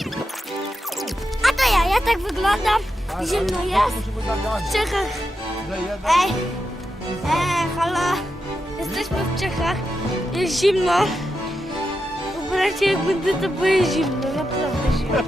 A to ja, ja tak wyglądam. Zimno jest. W Czechach. Ej, ej, halo. Jesteśmy w Czechach. Jest zimno. Ubrajcie jak będę, to było zimno, naprawdę zimno.